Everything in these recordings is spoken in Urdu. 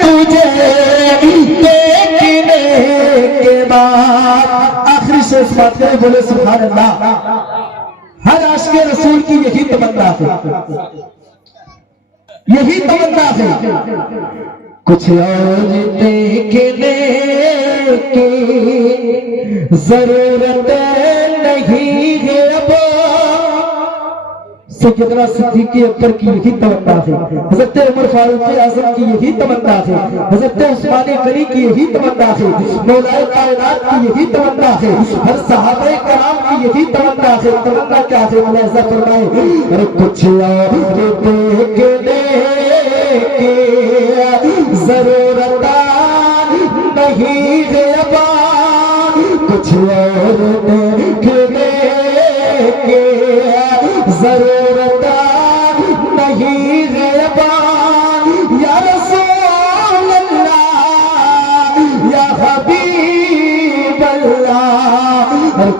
تجھے دیکھنے کے بعد. آخری شعر سماعت کریں، بولے سبحان اللہ. ہر عاشق رسول کی یہی تمنا ہے، یہی تمنا ہے. کچھ اور دیکھنے کی ضرورت نہیں ہے اب. سیدنا صدیق اکبر کی یہی تمنا ہے، حضرت عمر فاروق اعظم کی یہی تمنا ہے، حضرت عثمان غنی کی یہی تمنا ہے، مولا کائنات کی یہی تمنا ہے، ہر صحابہ کرام کی یہی تمنا ہے. تمنا کیا ہے؟ ملاحظہ فرمائے. ارے کچھ اور دیکھنے کی ضرورت نہیں ہے اب، کچھ اور دیکھنے کی ضرورت نہیں ہے اب. یا رسول اللہ یا حبیب اللہ،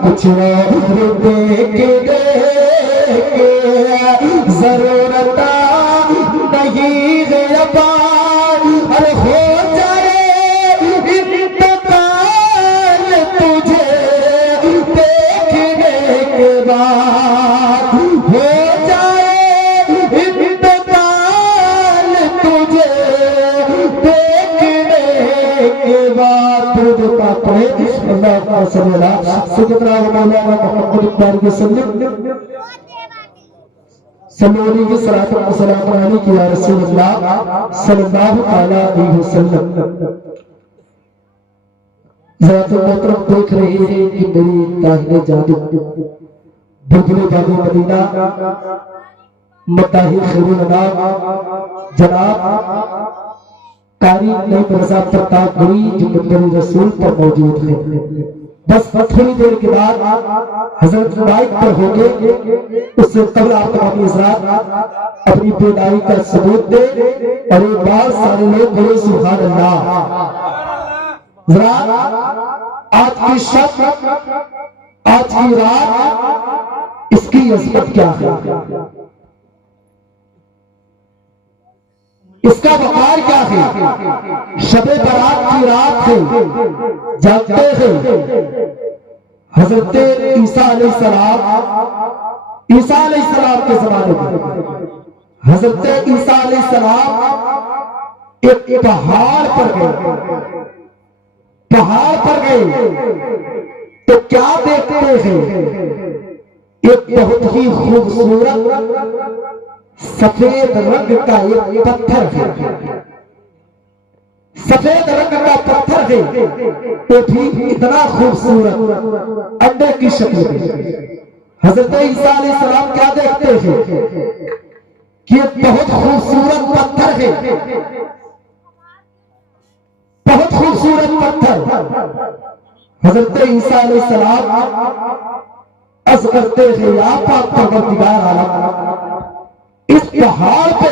کچھ اور دیکھنے کی ضرورت نہیں ہے اب. ارے ہو جائے انتقال تجھے دیکھنے کے بعد، ہو جائے انتقال تجھے دیکھنے کے بعد. درود پاک پڑھیں. اللہم صلی علی سیدنا و مولانا محمد الطاہر وسلم. صلی علیہ وسلم و سلام علیہ یا رسول اللہ صلی اللہ علیہ وسلم. ذات محترم دیکھ رہے ہیں کہ میری داہنے جانب بلبل باغ مدینہ مداحی خیر الانام جناب قاری نعیم رضا پرتاپ گوئی جو منبر رسول پر موجود ہے. بس تھوڑی دیر کے بعد حضرت مائک پر ہوں گے. اس سے قبل آپ تمام حضرات اپنی بیداری کا ثبوت دیں اور ایک بار سارے لوگ بولے سبحان اللہ. ذرا آج کی شب، آج کی رات، اس کی عظمت کیا ہے، اس کا وقار کیا ہے. شب برات کی رات ہے. جانتے ہیں حضرت عیسیٰ علیہ السلام، عیسیٰ علیہ السلام کے زمانے میں حضرت عیسیٰ علیہ السلام ایک پہاڑ پر گئے. پہاڑ پر گئے تو کیا دیکھتے ہیں؟ ایک بہت ہی خوبصورت سفید رنگ کا ایک پتھر ہے. سفید رنگ کا پتھر ہے، تو بھی اتنا خوبصورت انڈے کی شکل میں. حضرت عیسیٰ علیہ السلام کیا دیکھتے ہیں کہ ایک بہت خوبصورت پتھر ہے، بہت خوبصورت پتھر. حضرت عیسیٰ علیہ السلام عرض کرتے ہیں یا پاک پروردگار عالم، اس پہاڑ پہ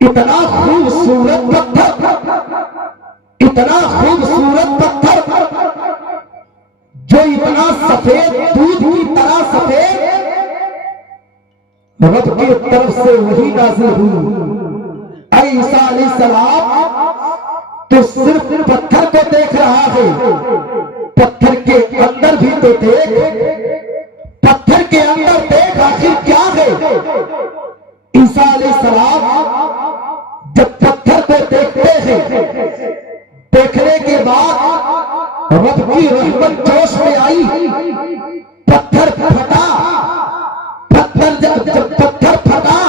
اتنا خوبصورت پتھر، اتنا خوبصورت پتھر جو اتنا سفید، دودھ کی طرح سفید، رب کی طرف سے وہی نازل ہوئی. اے عیسیٰ علیہ السلام، تو صرف پتھر کو دیکھ رہا ہے، پتھر کے اندر بھی تو دیکھ، پتھر کے اندر دیکھ آخر کیا ہے. عیسیٰ علیہ السلام جب پتھر کو دیکھتے ہیں، دیکھنے کے بعد رب کی رحمت جوش میں آئی، پتھر پھٹا. جب پتھر پھٹا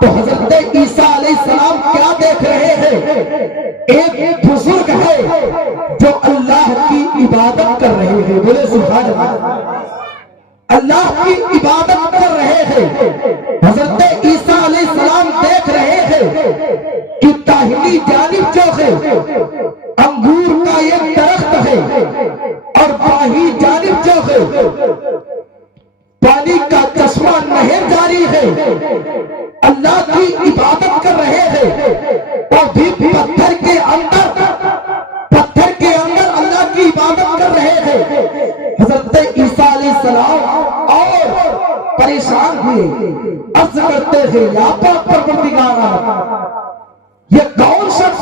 تو حضرت عیسیٰ علیہ السلام کیا دیکھ رہے ہیں؟ ایک بزرگ ہے جو اللہ کی عبادت کر رہے ہیں. بولے سبحان اللہ. اللہ کی عبادت کر رہے ہیں. حضرت عیسیٰ علیہ السلام دیکھ رہے ہیں کہ داہنی جانب جو ہے انگور کا ایک درخت ہے اور بائیں جانب جو ہے پانی کا چشمہ نہر جاری ہے. اللہ کی عبادت کر رہے ہیں اور بھی پتھر کے اندر اللہ کی عبادت کر رہے ہیں. حضرت عیسیٰ علیہ السلام اور پریشان ہوئے، عرض کرتے ہیں یا پاک پروردگار، یہ کون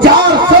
400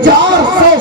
400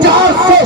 400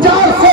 400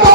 2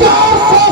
400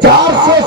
400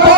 2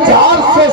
400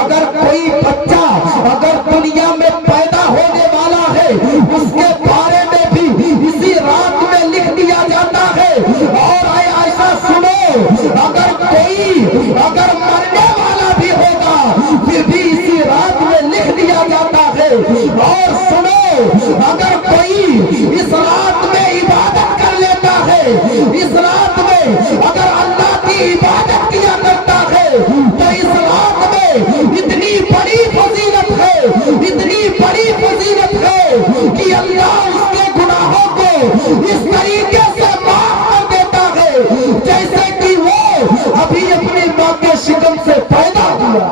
اگر کوئی بچہ اگر دنیا میں پیدا ہونے والا ہے اس کے بارے میں بھی اسی رات میں لکھ دیا جاتا ہے. اور اے عائشہ سنو، اگر مرنے والا بھی ہوگا پھر بھی اسی رات میں لکھ دیا جاتا ہے. اور سنو، اگر کوئی اس رات میں عبادت کر لیتا ہے، اس رات میں اگر اللہ کی عبادت کیا کرتا ہے تو اس رات میں اتنی بڑی فضیلت ہے، اتنی بڑی فضیلت ہے کہ اللہ اس کے گناہوں کو اس طریقے سے معاف کر دیتا ہے جیسے کہ وہ ابھی اپنی ماں کے شکم سے پیدا ہوا.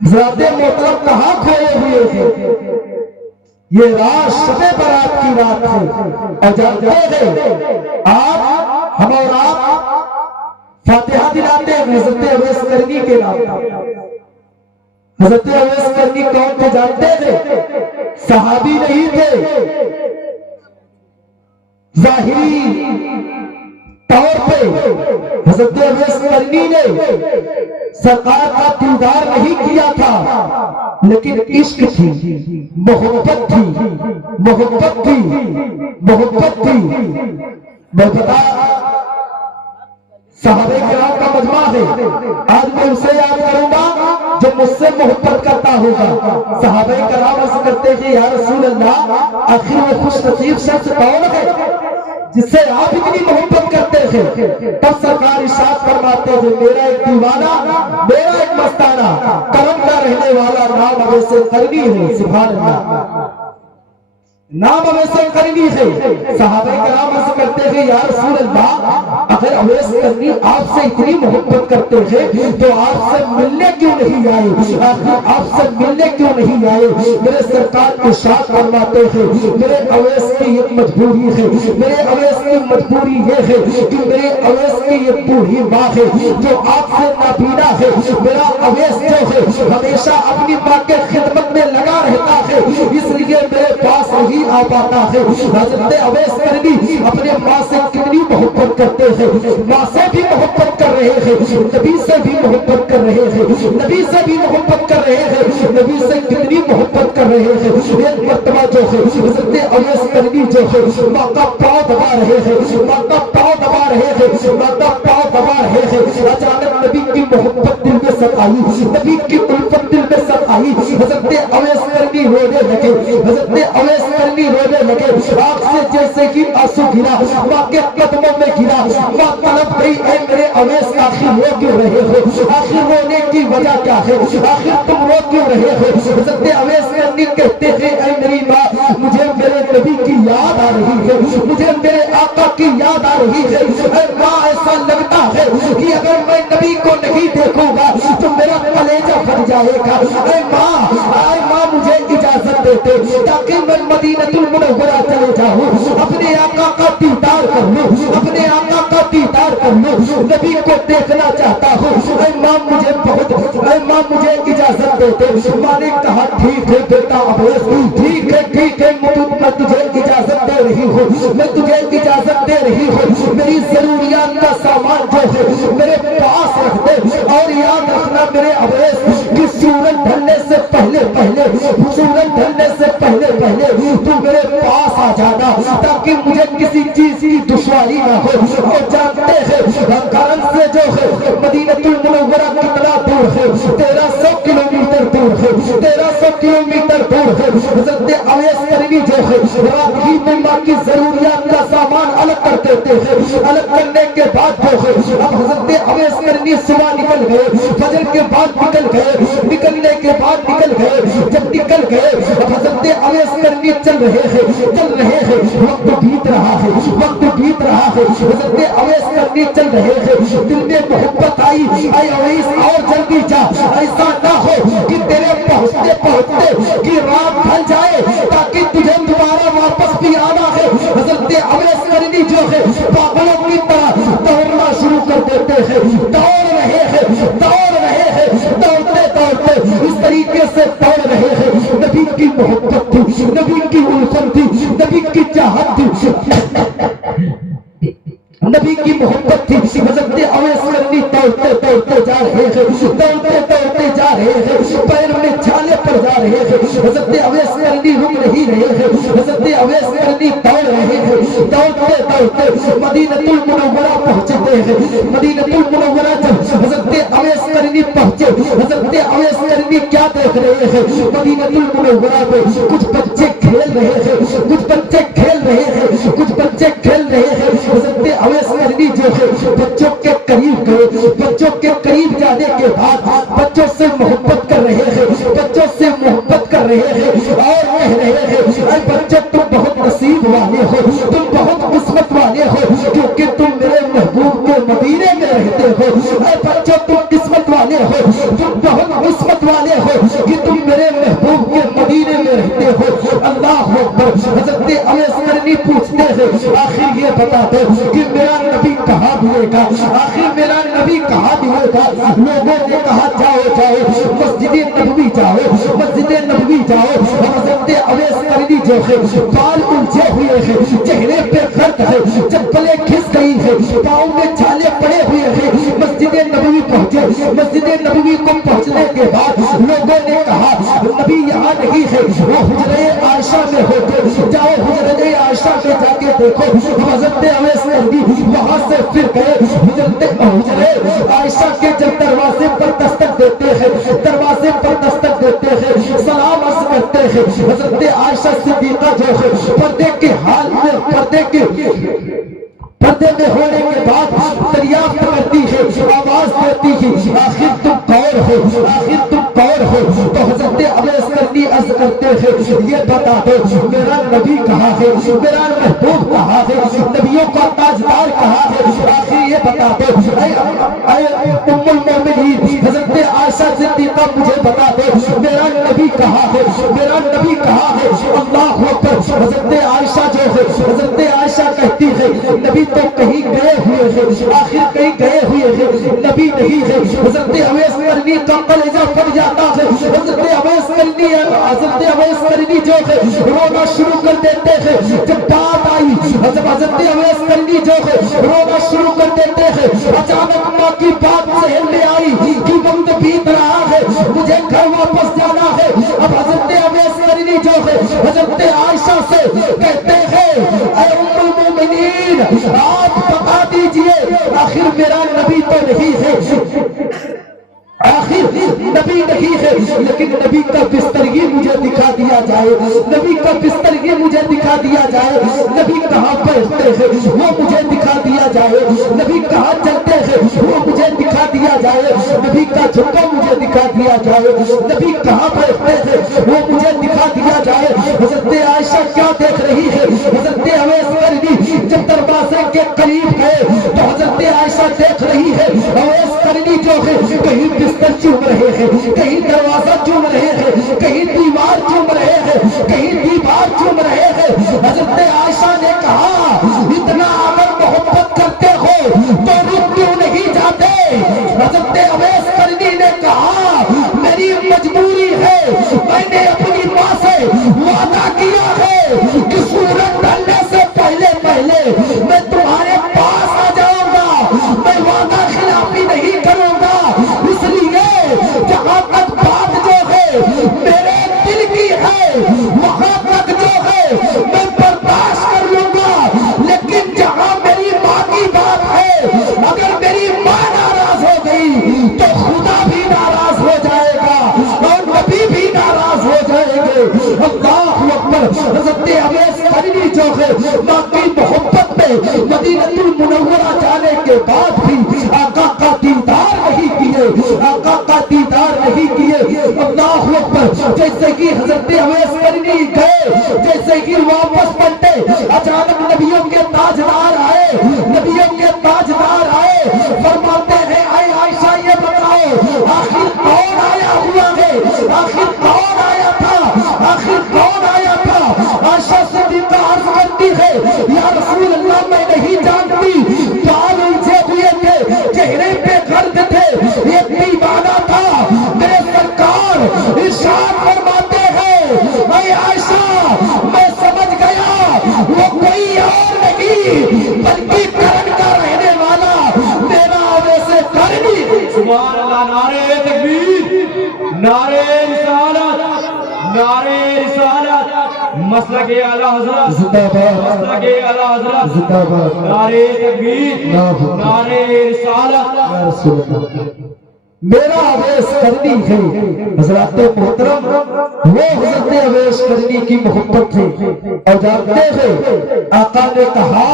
حضرات محترم کہاں کھوئے ہوئے تھے؟ یہ رات شب برات کی رات ہے. اور جانتے ہیں آپ، ہم اور آپ فاتحہ دلاتے ہیں حضرت اویس کرنی کے نام پر. حضرت اویس کرنی کون تھے جانتے تھے؟ صحابی نہیں تھے، ظاہری طور پہ حضرت اویس کرنی نے سرکار کا دیدار نہیں کیا تھا، لیکن عشق تھی، محبت تھی، محبت تھی، محبت تھی. میں بتا صحابہ کرام کا مجمع ہے، آج میں اسے یاد کروں گا جو مجھ سے محبت کرتا ہوگا. صحابہ کرام عرض کرتے ہیں یا رسول اللہ، آخر وہ خوش نصیب شخص کون ہے جس سے آپ اتنی محبت کرتے ہیں؟ تب سرکار ارشاد فرماتے ہیں میرا ایک دیوانہ، میرا ایک مستانہ، کرم کا رہنے والا نام اویس کرنی ہے. سبحان اللہ، نام اویس کرنی ہے. صحابہ کرام عرض کرتے ہیں یا رسول اللہ، اگر اویس کرنی آپ سے اتنی محبت کرتے ہیں تو آپ سے ملنے کیوں نہیں آئے؟ آپ سے ملنے کیوں نہیں آئے؟ میرے سرکار ارشاد فرماتے ہیں میرے اویس کی ایک مجبوری ہے، میرے اویس کی مجبوری یہ ہے کہ میرے اویس کی ایک بوڑھی ماں ہے جو آپ سے نابینا ہے. میرا اویس جو ہے ہمیشہ اپنی ماں کے خدمت میں لگا رہتا ہے، اس لیے میرے پاس نہیں آ پاتا ہے. حضرت اویس کرنی اپنے ماں سے کتنی محبت کرتے ہیں، ماں سے بھی محبت کر رہے ہیں، نبی سے بھی محبت کر رہے ہیں، نبی سے بھی محبت کر رہے ہیں، نبی سے کتنی محبت کر رہے ہیں. ایک مرتبہ جو ہے حضرت اویس کرنی جو ہے ماں کا پاؤں دبا رہے ہیں، ماں کا پاؤں دبا رہے ہیں، ماں کا پاؤں دبا رہے ہیں. اچانک نبی کی محبت دل میں سب آئی، نبی کی الفت دل میں سب آئی. حضرت اویس کرنی رونے لگے، حضرت اویس کرنی رونے لگے. آنکھ سے جیسے ہی آنسو گرا، ماں کے قدموں میں گرا. ماں طلب گئی اے میرے اویس آخر رو کیوں رہے ہو؟ آخر رونے کی وجہ کیا ہے؟ آخر تم رو کیوں رہے ہو؟ حضرت اویس کرنی کہتے ہیں اے میری ماں، مجھے میرے نبی کی یاد آ رہی ہے، مجھے میرے آقا کی یاد آ رہی ہے. اے ماں ایسا لگتا ہے کہ اگر میں نبی کو نہیں دیکھوں گا تو میرا کلیجہ پھٹ جائے گا. اے ماں مجھے اجازت دیتے تاکہ میں مدینہ المنورہ چلے جاؤں، اپنے آقا کا دیدار کر لوں، اپنے آقا کا دیدار کر لوں، نبی کو دیکھنا چاہتا ہوں. اے ماں مجھے اجازت دیتے. ماں نے کہا ٹھیک ہے بیٹا اویس، ٹھیک ہے میں تجھے اجازت دے رہی ہوں، میں تجھے اجازت دے رہی ہوں. میری ضروریات کا سامان جو ہے میرے پاس رکھ دے، اور یاد رکھنا میرے اویس کہ سورج ڈھلنے سے پہلے تو میرے پاس آ جانا تاکہ مجھے کسی چیز کی دشواری نہ ہو. اور جانتے ہیں کرن سے جو ہے مدینہ المنورہ کتنا دور ہے؟ 1300 کلومیٹر دور ہے، 1300 کلومیٹر دور ہے. حضرت اویس کرنی جو ہے رات ہی میں ماں کی ضروریات کا سامان الگ کر دیتے ہیں. الگ کرنے کے بعد جو ہے اب حضرت اویس کرنی صبح نکل گئے، فجر کے بعد نکل گئے، نکلنے کے بعد نکل گئے. جب نکل گئے اب حضرت اویس کرنی چل رہے ہیں، وقت بیت رہا ہے. حضرت اویس کرنی چل رہے ہیں، دل میں محبت آئی اے اویس اور جلدی جا، ایسا نہ ہو کہ تیرے پہنچتے کہ رات ڈھل جائے تاکہ تجھے دوبارہ واپس بھی آنا ہے. حضرت اویس کرنی جو ہے پاگلوں کی طرح دوڑنا شروع کر دیتے ہیں، دوڑ رہے ہیں، دوڑتے اس طریقے سے دوڑ رہے ہیں. نبی کی محبت تھی، نبی کی الفت تھی، نبی کی چاہت تھی، نبی کی محبت تھی. حضرت اویس کرنی دوڑتے دوڑتے جا رہے ہیں، دوڑتے جا رہے ہیں، پیر میں چھالے پڑ جا رہے ہیں۔ حضرت اویس کرنی رک نہیں رہے ہیں، حضرت اویس کرنی دوڑ رہے ہیں، دوڑتے مدینہ المنورہ پہنچتے ہیں۔ مدینہ المنورہ جب حضرت اویس کرنی پہنچے، حضرت اویس کرنی کیا دیکھ رہے ہیں؟ مدینہ المنورہ میں کچھ بچے کھیل رہے ہیں، کچھ بچے کھیل رہے ہیں، کچھ بچے کھیل رہے ہیں۔ حضرت اویس کرنی جو ہے بچوں کے قریب گئے، بچوں کے قریب جانے کے بعد بچوں سے محبت کر رہے ہیں، بچوں سے محبت کر رہے ہیں اور کہہ رہے ہیں اے بچے تم بہت نصیب والے ہو، تم بہت قسمت والے ہو کیونکہ تم میرے محبوب کے مدینے میں رہتے ہو۔ اے بچے تم قسمت والے ہو، تم بہت قسمت والے ہو کہ تم میرے محبوب کے مدینے میں رہتے ہو۔ اللہ اکبر۔ حضرت اویس کرنی پوچھتے ہیں آخر یہ بتا دو کہ میرا نبی کہاں ہوئے گا، آخر میرا نبی کہاں ہوئے گا؟ لوگوں نے کہا جاؤ مسجد نبوی جاؤ، مسجد نبوی جاؤ۔ حضرت اویس کرنی جو ہے بال الجھے ہوئے ہیں، چہرے پہ درد ہے، چپلیں کھس گئی ہیں، پاؤں میں چھالے پڑے ہوئے ہیں۔ مسجد نبوی پہنچے، مسجد نبوی کو پہنچنے کے بعد لوگوں نے کہا نبی یہاں نہیں ہے، وہ حجرے عائشہ میں ہوتے، جاؤ حجرے عائشہ میں جا کے دیکھو۔ حضرت اویس کرنی وہاں سے پھر گئے حجرے عائشہ کے جب دروازے پر دستک دیتے ہیں، دروازے پر دستک دیتے ہیں، سلام عرض کرتے ہیں۔ حضرت عائشہ صدیقہ جو ہے پردے کے حال میں پردے میں ہونے کے بعد دریافت کرتی ہے، آواز دیتی ہے آخر تم کون ہو، آخر تم کون ہو؟ تو حضرت اویس کرنی عرض کرتے ہیں یہ بتا دو میرا نبی کہاں ہے، میرا محبوب کہاں ہے، نبیوں کا تاجدار کہاں ہے؟ آخر یہ بتا دو اے ام المومنین حضرت عائشہ صدیقہ مجھے بتا دو میرا نبی کہاں ہے، میرا نبی کہاں ہے؟ اللہ اکبر۔ حضرت عائشہ جو ہے حضرت عائشہ کہتی ہے نبی تو کہیں گئے ہوئے ہیں، آخر کہیں گئے ہوئے ہیں، نبی نہیں ہے۔ حضرت اویس کرنی کا کلیجہ پھٹ جاتا ہے۔ حضرت اویس کرنی جو ہے رونا شروع کر دیتے ہیں۔ جب بات آئی حضرت اویس کرنی جو ہے رونا شروع کر دیتے ہیں، اچانک ماں کی بات ذہن میں آئی کہ وقت بیت رہا ہے، مجھے گھر واپس جانا ہے۔ اب حضرت اویس کرنی جو ہے حضرت عائشہ سے کہتے ہیں اے ام المومنین آپ بتا دیجئے آخر میرا نبی تو نہیں ہے، آخر نبی نہیں ہے، لیکن نبی کا بستر ہی مجھے دکھا دیا جائے، نبی کا بستر ہی مجھے دکھا دیا جائے، نبی کہاں بیٹھتے ہیں وہ مجھے دکھا دیا جائے، نبی کہاں چلتے ہیں وہ مجھے دکھا دیا جائے، نبی کا جھکا مجھے دکھا دیا جائے، نبی کہاں بیٹھتے ہیں وہ مجھے دکھا دیا جائے۔ حضرت عائشہ کیا دیکھ رہی ہے؟ حضرت اویس کرنی جب دروازے کے قریب گئے تو حضرت عائشہ دیکھ رہی ہے اویس کرنی جو ہے کہیں بستر چوم رہے ہیں، کہیں دروازہ چوم رہے ہیں، کہیں دیوار چوم رہے ہیں، کہیں دیوار چوم رہے ہیں۔ حضرت عائشہ نے کہا اتنا اگر محبت کرتے ہو تو رک کیوں نہیں جاتے؟ حضرت اویس کرنی نے کہا میری مجبوری ہے، میں نے اپنی ماں سے وعدہ کیا ہے کہ سورج ڈھلنے سے پہلے میں تمہارے پاس آ جاؤں گا، میں وعدہ خلافی نہیں کروں گا، اس لیے جہاں تک بات جو ہے میرے دل کی ہے وہاں تک جو ہے میں برداشت کر لوں گا، لیکن جہاں میری ماں کی بات ہے اگر میری ماں ناراض ہو گئی تو خدا بھی ناراض ہو جائے گا اور نبی بھی ناراض ہو جائے گے۔ اللہ اکبر۔ حضرت اویس کرنی جو ہے ماں کی محبت میں مدینہ المنورہ جانے کے بعد بھی آقا کا دیدار نہیں کیے، آقا کا دیدار نہیں کیے۔ اللہ اکبر۔ جیسے کہ حضرت اویس کرنی گئے، جیسے کہ واپس پلٹے، اچانک نبیوں کے تاجدار آئے، نبیوں کے تاجدار آئے، فرماتے ہیں اے عائشہ یہ بتاؤ آخر کون آیا ہوا ہے، آخر کون آیا تھا، آخر کون آیا تھا؟ عائشہ صدیقہ عرض کرتی ہے یا رسول اللہ میں نہیں جانتی، بال الجھے ہوئے تھے، چہرے پہ درد تھے، ایک دیوانہ تھا۔ میرے سرکار ارشاد فرماتے ہیں سبحان اللہ، نعرہ تکبیر، نعرہ رسالت، نعرہ رسالت، مسلک اعلی حضرت، زندہ باد، مسلک اعلی حضرت، زندہ باد، نعرہ تکبیر، نعرہ رسالت۔ یا رسول اللہ۔ میرا اویس کرنی ہے حضرات محترم، وہ حضرت اویس کرنی کی محبت ہے، اور جانتے ہیں آقا نے کہا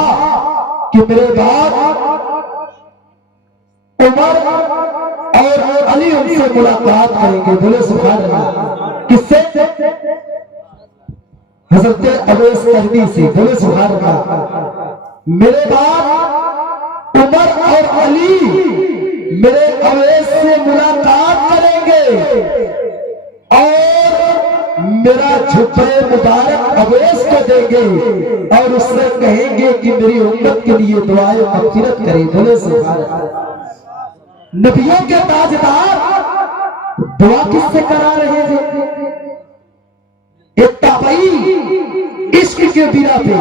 کہ میرے بعد عمر اور علی ان سے ملاقات کریں گے، بولے سبحان اللہ۔ کس سے؟ حضرت اویس کرنی سے، بولے سبحان اللہ۔ میرے بعد عمر اور علی میرے اویس سے ملاقات کریں گے اور میرا جھبے مبارک اویس کو دیں گے اور اس سے کہیں گے کہ میری امت کے لیے دعائیں مغفرت کریں، بولے سبحان اللہ۔ نبیوں کے تاجدار دعا کس سے کرا رہے ہیں؟ ایک تابعی عشق کے بنا پہ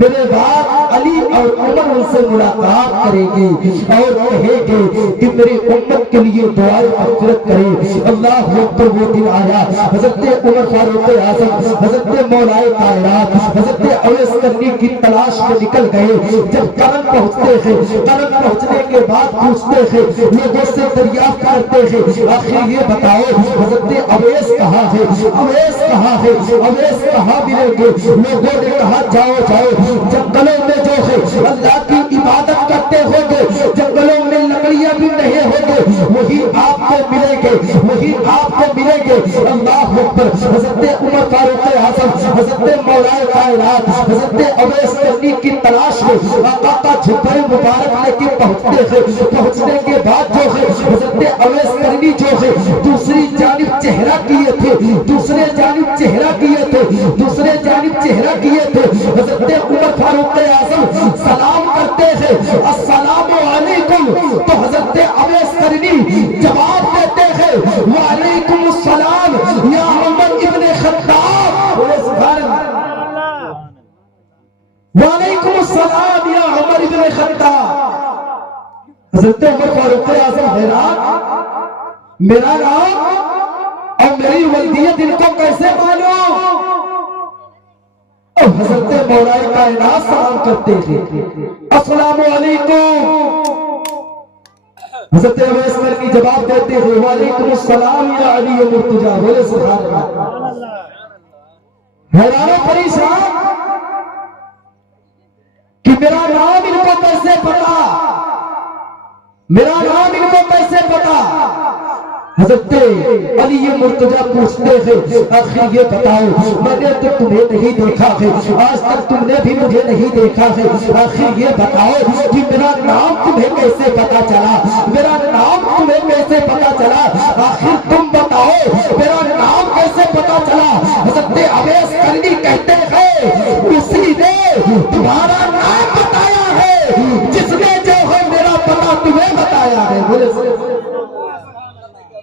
میرے بعد علی اور عمر ان سے ملاقات کریں گے اور کہیں گے کہ میری امت کے لیے دعائیں مغفرت کرے۔ اللہ اکبر۔ وہ دن آیا، حضرت عمر فاروق اعظم، حضرت مولائے کائنات، حضرت اویس کرنی کی تلاش میں نکل گئے۔ جب کرن پہنچتے ہیں، کرن پہنچنے کے بعد پوچھتے ہیں، لوگوں سے دریافت کرتے ہیں، آخر یہ بتاؤ حضرت اویس کہاں ہے، اویس کہاں ہے، اویس کہاں ملیں گے؟ لوگوں نے کہا جاؤ جاؤ، جنگلوں میں جو ہے اللہ کی عبادت کرتے ہوں گے، جنگلوں میں لکڑیاں بھی نہیں ہوں گے، وہی آپ کو ملیں گے، وہی آپ کو ملیں گے۔ اللہ اکبر۔ حضرت عمر فاروق اعظم، حضرت مولائے کائنات، حضرت اویس کرنی کی تلاش میں آقا کا جھبے مبارک لے کے پہنچتے ہیں۔ پہنچنے کے بعد جو ہے حضرت اویس کرنی جو ہے دوسری جانب چہرہ کیے تھے، دوسرے جانب چہرہ کیے تھے، دوسرے جانب چہرہ کیے تھے۔ حضرت عمر فاروق اعظم سلام کرتے ہیں، السلام علیکم، تو حضرت اویس کرنی جواب دیتے ہیں، وعلیکم السلام یا عمر ابن خطاب، بولے سبحان اللہ، وعلیکم السلام یا عمر ابن خطاب۔ حضرت عمر فاروق اعظم حیران، میرا نام اور میری ولدیت ان کو کیسے معلوم؟ اور حضرت مولائے کائنات سلام کرتے ہیں، السلام علیکم۔ حضرت اویس کرنی جواب دیتے ہیں، وعلیکم السلام یا علی مرتضیٰ، بولے سبحان اللہ۔ حیران و پریشان کہ میرا نام ان کو کیسے پتا، میرا نام ان کو کیسے پتا؟ حضرت علی مرتضیٰ پوچھتے ہیں، آخر یہ بتاؤ میں نے تو تمہیں نہیں دیکھا ہے، آج تک تم نے بھی مجھے نہیں دیکھا ہے، آخر یہ بتاؤ کہ میرا نام تمہیں کیسے پتا چلا، میرا نام تمہیں کیسے پتا چلا، آخر تم بتاؤ میرا نام کیسے پتا چلا؟ حضرت اویس کرنی کہتے ہیں، اسی نے تمہارا نام بتایا ہے جس نے جو ہے میرا پتا تمہیں بتایا ہے، بولے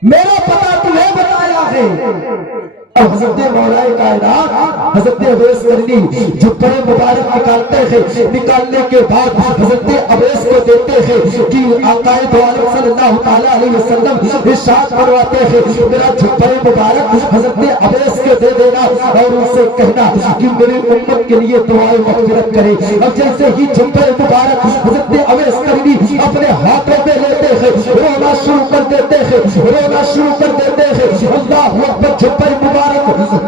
میرا پتا تمہیں بتایا ہے۔ اب حضرت مولا کائنات حضرت اویس کرنی جھبے مبارک نکالتے ہیں، نکالنے کے بعد حضرت اویس کو دیتے ہیں کہ آقا دو عالم صلی اللہ تعالیٰ علیہ وسلم ارشاد فرماتے ہیں، میرا جھبے مبارک حضرت اویس کو دے دینا اور ان سے کہنا کہ میری امت کے لیے دعائیں مغفرت کرے۔ اب جیسے ہی جھبے مبارک حضرت اویس کرنی اپنے ہاتھوں میں لیتے ہیں، رونا شروع کر دیتے ہیں، رونا شروع کر دیتے ہیں۔ اللہ اکبر۔ جھبے مبارک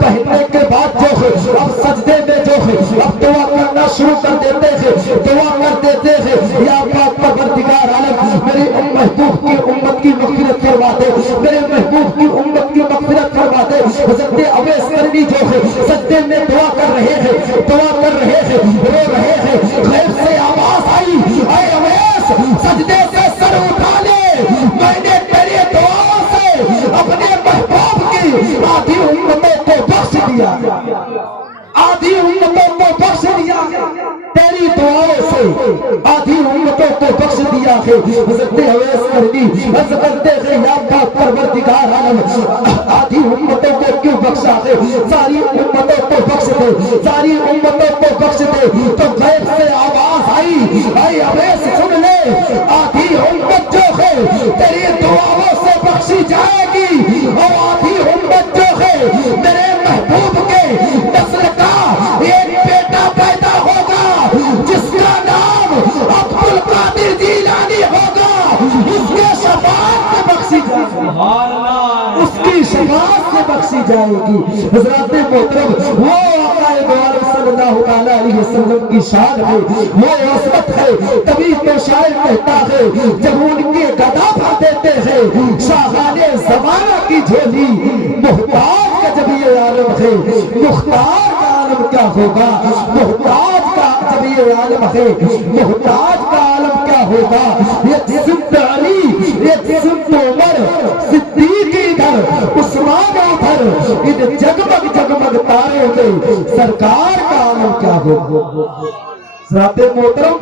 پہننے کے بعد جو ہے اب سجدے میں جو ہے اب دعا کرنا شروع کر دیتے ہیں، دعا کر دیتے ہیں، یا پاک پروردگار عالم میری محبوب کی امت کی مغفرت فرما دے، میرے محبوب کی امت کی مغفرت فرما دے۔ حضرت اویس کرنی جو ہے سجدے میں دعا کر رہے ہیں، دعا کر رہے ہیں، رو رہے ہیں، غیب سے آواز آئی، اے اویس سجدے سے سر اٹھا لے، میں نے تیری دعاؤں سے اپنے محبوب کی آدھی امتوں کو بخش دیا، آدھی امتوں کو بخش دیا، تیری دعاؤں سے آدھی امتوں کو بخش دیا ہے۔ حضرت اویس کرنی عرض کرتے ہیں، یا پاک پروردگار عالم آدھی امتوں کو کیوں بخشا ہے؟ ساری امتوں کو بخش دے، ساری امتوں کو بخش دے۔ تو غیب سے آواز آئی، اے اویس سن لے، آدھی امت جو ہے تیری دعا دعاؤں سے بخشی جائے گی، اور آدھی امت جو ہے میرے محبوب کے نسل کا ایک بیٹا پیدا ہوگا جس کا نام عبد القادر جیلانی ہوگا، اس کے شفاعت سے بخشی جائے گی، اس کی شفاعت سے بخشی جائے گی۔ حضرات محترم، وہ آقا دو عالم صلی اللہ تعالیٰ علیہ وسلم کی شان ہے، وہ عصمت ہے، تبھی تو شاعر کہتا ہے جب ان کے گدا بھر دیتے ہیں شاہان زمانہ کی جھولی، محتاج کا جب یہ عالم ہے مختار کا عالم کیا ہوگا، محتاج کا جب یہ عالم ہے محتاج کا عالم کیا ہوگا۔ یہ جسم علی، یہ جسم عمر، صدیق ادھر، عثمان ادھر، ان جگمگ جگمگ تاروں میں سرکار کا عالم کیا ہوگا۔ حضرات محترم،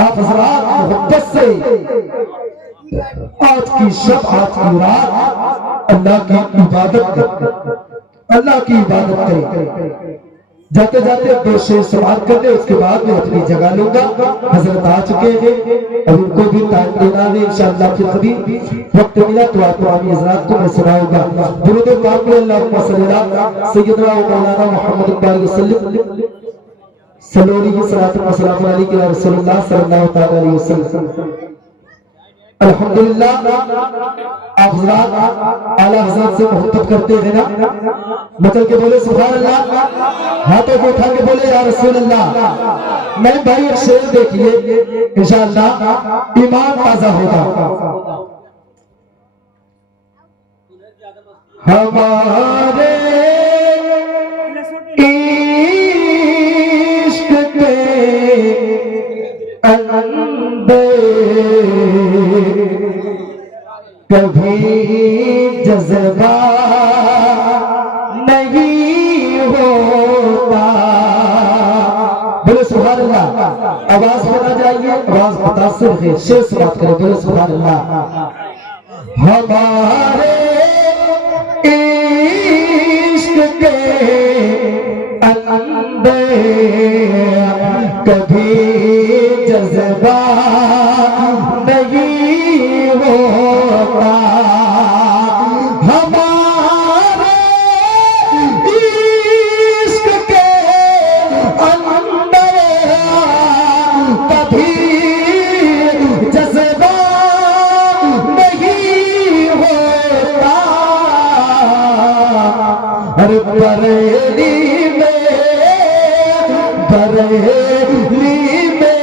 آپ حضرات محبت سے آج کی شب، آج کی رات اللہ کی عبادت کریں، اللہ کی عبادت کریں۔ جاتے جاتے دو شعر سماعت کر لیں، اس کے بعد میں اپنی جگہ لوں گا۔ حضرت آ چکے ہیں اور ان کو بھی ٹائم دینا ہے، انشاءاللہ پھر کبھی وقت ملا تو آپ عوامی حضرات کو میں سناؤں گا۔ درود پاک میں اللہم صلی اللہ سیدنا و مولانا محمد بارک وسلم صلی اللہ وسلم علیہ یا رسول اللہ صلی اللہ علیہ وسلم۔ الحمدللہ آپ حضرات اعلیٰ حضرات سے محبت کرتے ہیں نا، مچل کے بولے سبحان اللہ، ہاتھوں کو اٹھا کے بولے یا رسول اللہ۔ میں بھائی ایک شعر دیکھیے، انشاءاللہ ایمان تازہ ہوگا۔ ہمارے عشق کے اندر کبھی جذبہ نہیں ہوتا۔ بولے سبحان اللہ، آواز بنا جائیے، آواز متاثر ہے، شیر سے بات کریں، بولے سبحان اللہ۔ ہمارے عشق کے اندر کبھی جذبہ نہیں ہوتا، ہمارے عشق کے اندر کبھی جذبہ نہیں ہوتا۔ ہر بریلی میں، بریلی میں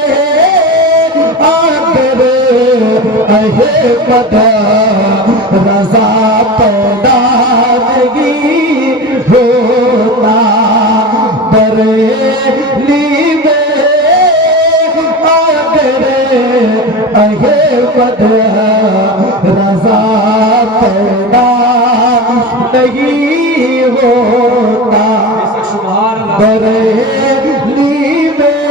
آکر احمد رضا پیدا نہیں ہوتا، بریلی میں آکر احمد رضا پیدا نہیں ہوتا، بریلی میں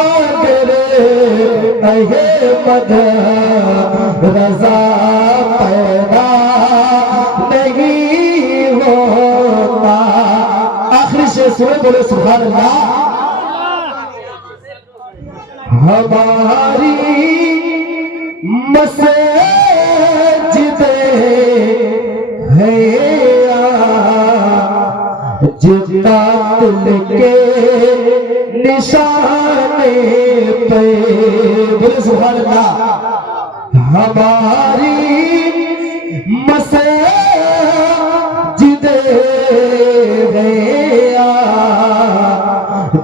آکر احمد رضا پیدا نہیں ہوتا۔ آخری شعر سنیں، بولے سبحان اللہ۔ ہماری مسجد ہے جب قاتل کے نشانے پہ، بولے سبحان اللہ۔ ہماری مسجد ہے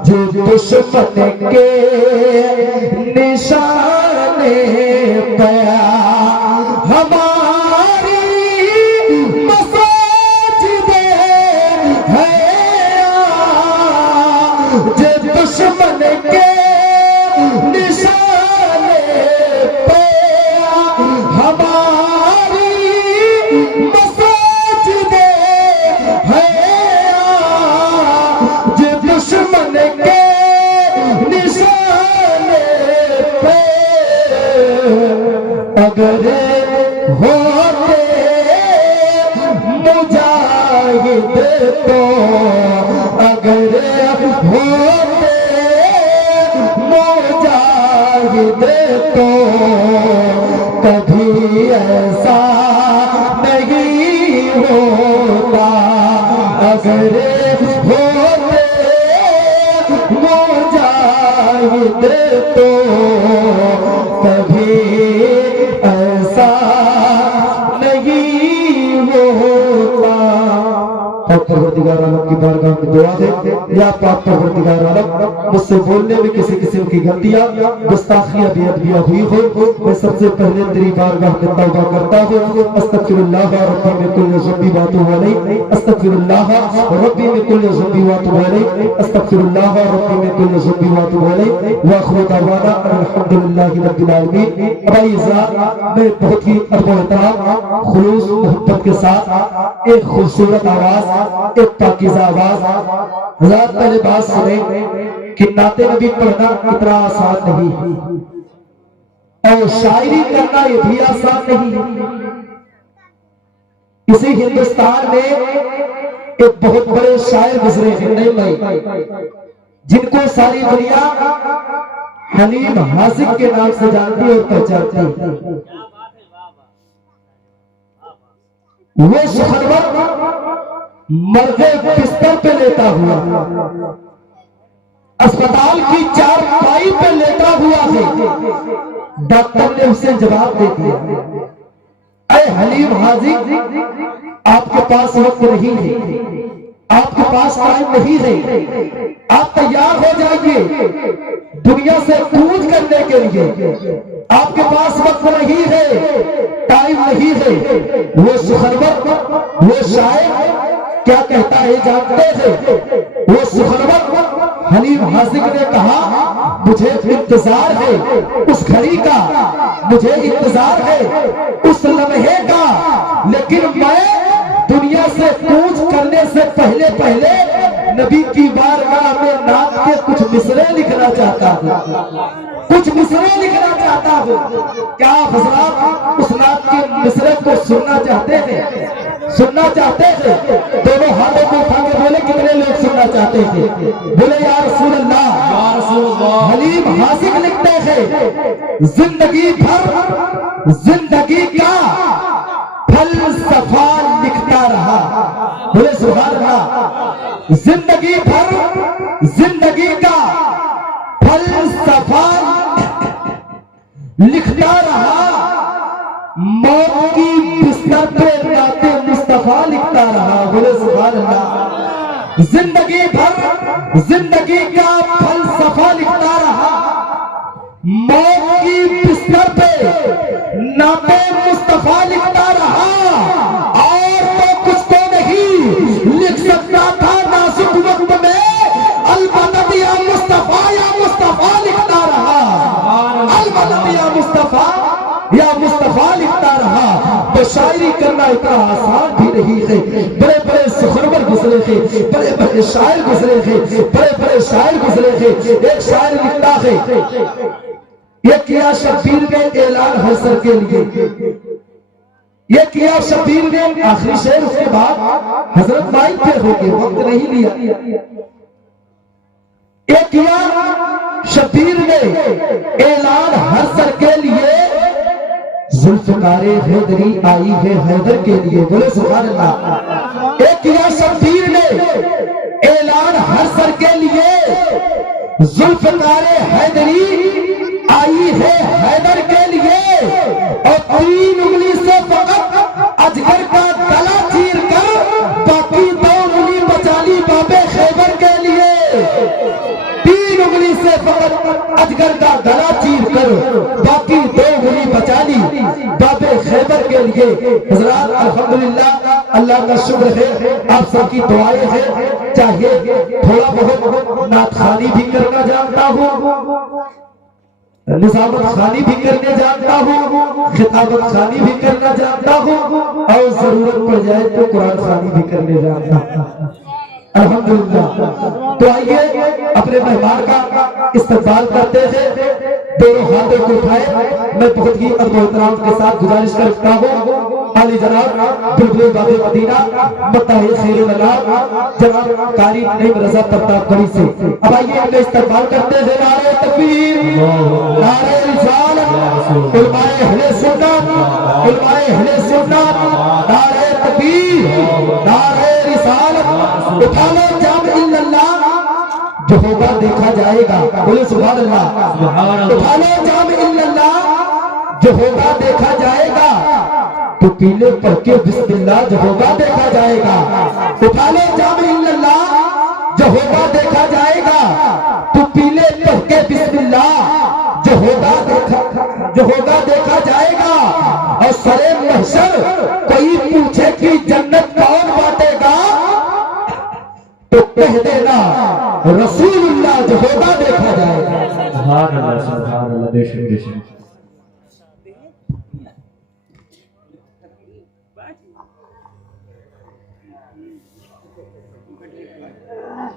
جو دشمن کے نشانے پہ، ہماری مسجد ہے جو دشمن کے نشانے پہ، ہماری مسجد ہے جو دشمن کے نشانے پہ، اگر ہوتے مجاہد تو، اگر ہوتے مجاہد مجاہد تو کبھی ایسا نہیں ہوتا، اگر ہوتے مجاہد تو کبھی ایسا نہیں ہوتا۔ پاک پروردگار عالم کی بارگاہ میں دعا ہے، یا پاک پروردگار عالم مجھ سے بولنے میں کسی قسم کی غلطیاں گستاخیاں بے ادبیاں ہوئی ہو، میں سب سے پہلے تیری بارگاہ میں توبہ کرتا ہوں۔ استغفر اللہ ربی من کل ذنب واتوب الیہ، استغفر اللہ ربی من کل ذنب واتوب الیہ، استغفر اللہ ربی من کل ذنب واتوب الیہ، واخر دعوانا ان الحمدللہ رب العالمین۔ ابائی ذات میں بہت ہی ادب و احترام خلوص محبت کے ساتھ ایک خوبصورت آواز، ایک پاکیزہ آواز، حضرات پہلے بات سنیں کہ نعت نبی پڑھنا اتنا آسان نہیں، اور شاعری کرنا یہ بھی آسان نہیں۔ اسی ہندوستان میں ایک بہت بڑے شاعر گزرے ہیں، نہیں بھائی، جن کو ساری دنیا حلیم حاذق کے نام سے جانتی اور پہچانتی ہے۔ وہ سخنور مرد بستر پہ لیٹا ہوا، اسپتال کی چارپائی پہ لیٹا ہوا ہے، ڈاکٹر نے اسے جواب دے دیا، اے حلیم حاذق، آپ کے پاس وقت نہیں ہے، آپ کے پاس ٹائم نہیں ہے، آپ تیار ہو جائیے دنیا سے کوچ کرنے کے لیے، آپ کے پاس وقت نہیں ہے، ٹائم نہیں ہے۔ وہ سخنور، وہ شاعر کیا کہتا ہے جانتے ہیں؟ وہ سخنور حلیم حاذق نے کہا مجھے انتظار ہے اس گھڑی کا، مجھے انتظار ہے اس لمحے کا، لیکن میں دنیا سے کوچ کرنے سے پہلے نبی کی بارگاہ میں نعت کے کچھ مصرے لکھنا چاہتا ہوں، کچھ مصرے لکھنا چاہتا ہوں۔ کیا آپ حضرات اس نعت کے مصرے کو سننا چاہتے ہیں؟ سننا چاہتے ہیں؟ دونوں ہاتھوں کو اٹھا کے بولے کتنے لوگ سننا چاہتے ہیں؟ بولے یا رسول اللہ۔ حلیم حاذق لکھتے ہیں زندگی بھر زندگی کا فلسفہ لکھتا رہا، بولے سبحان اللہ، زندگی بھر زندگی کا فلسفہ لکھتا رہا، موت کی بستر پہ نعت مصطفیٰ لکھتا رہا، بولے سبحان اللہ۔ زندگی بھر زندگی کا فلسفہ لکھتا رہا، موت کی بستر پہ نعت مصطفیٰ لکھتا رہا، اور تو کچھ تو نہیں لکھ سکتا تھا نازک وقت میں، البتہ یا مصطفیٰ یا مصطفیٰ لکھتا رہا، البتہ یا مصطفیٰ یا مصطفیٰ لکھتا رہا۔ تو شاعری کرنا اتنا آسان بھی نہیں ہے، بڑے بڑے سخنور گزرے ہیں، بڑے بڑے شاعر گزرے ہیں، بڑے بڑے شاعر گزرے ہیں۔ ایک شاعر لکھتا ہے یہ کیا شبیر نے اعلان حسر کے لیے، یہ کیا شبیر نے، آخری شعر اس کے بعد حضرت مائک پہ ہو گئے، وقت نہیں لیا۔ یہ کیا شبیر نے اعلان حسر کے لیے، ذوالفقار حیدری آئی ہے حیدر کے لیے، بولے سبحان اللہ۔ ایک کیا شبیر نے اعلان حسر کے لیے، ذوالفقار حیدری آئی ہے حیدر کے لیے، اور 3 انگلی سے فقط اجگر کا گلا چیر کر باقی 2 انگلی بچا لی باب خیبر کے لیے، 3 انگلی سے فقط اجگر کا گلا چیر کر باقی 2 انگلی بچا لی باب خیبر کے لیے۔ حضرات الحمدللہ اللہ کا شکر ہے، آپ سب کی دعائیں ہیں، چاہیے تھوڑا بہت نعت خوانی بھی کرنا جانتا ہوں، نظامت خوانی بھی کرنے جانتا ہوں، خطابت خوانی بھی کرنا جانتا ہوں، اور ضرورت پڑ جائے تو قرآن خوانی بھی کرنے جانتا ہوں، الحمدللہ۔ تو آئیے اپنے مہمان کا استقبال کرتے ہیں، دونوں ہاتھوں کو اٹھائے، میں بہت ہی ادب و احترام کے ساتھ گزارش کرتا ہوں علی جناب بلبل باب مدینہ متاح خیر اللہ جناب قاری نعیم رضا تفتاب گڑھی سے اب آئیے ہم نے استقبال کرتے ہیں نعرہ تکبیر نعرہ رسالت علماء اہل سنت علماء اہل سنت نعرہ تکبیر نعرہ رسالت اٹھا لو جام الا اللہ جو ہوگا دیکھا جائے گا بولے سبحان اللہ اٹھا لو جام الا اللہ جو ہوگا دیکھا جائے گا تو پیلے پڑھ کے بسم اللہ جو ہوگا دیکھا جائے گا اٹھا لو جام الا اللہ جو ہوگا دیکھا جائے گا تو پیلے پڑھ کے بسم اللہ جو ہوگا دیکھا جائے گا اور سرے محشر کوئی پوچھے کہ جنت کون بانٹے گا تو کہہ دینا رسول اللہ جو ہوگا دیکھا جائے گا سبحان اللہ بے شک بے شک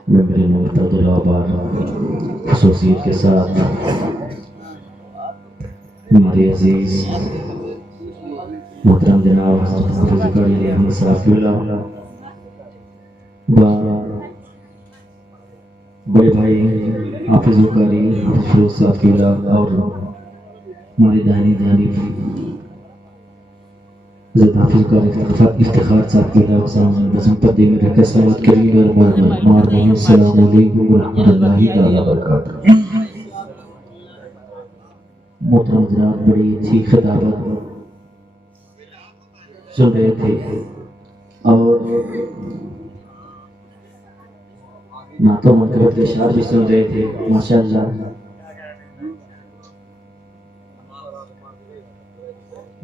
ممبر محترم الآباد خصوصیت کے ساتھ ہمارے عزیز محترم جناب حافظ قاری احمد صافی اللہ بڑے بھائی حافظ قاری فیروز صافی اللہ اور ہمارے دہانی حضرت حافظ قاری افتخار صافی اللہ وسلم بسم پردے میں رکھے صلوات کریم اور مارمون السلام علیکم ورحمۃ اللہ تعالی وبرکاتہ۔ محترم جناب بڑی اچھی خطابت سن رہے تھے اور نعت و منقبت کے اشعار بھی سن رہے تھے ماشاءاللہ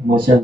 ماشاءاللہ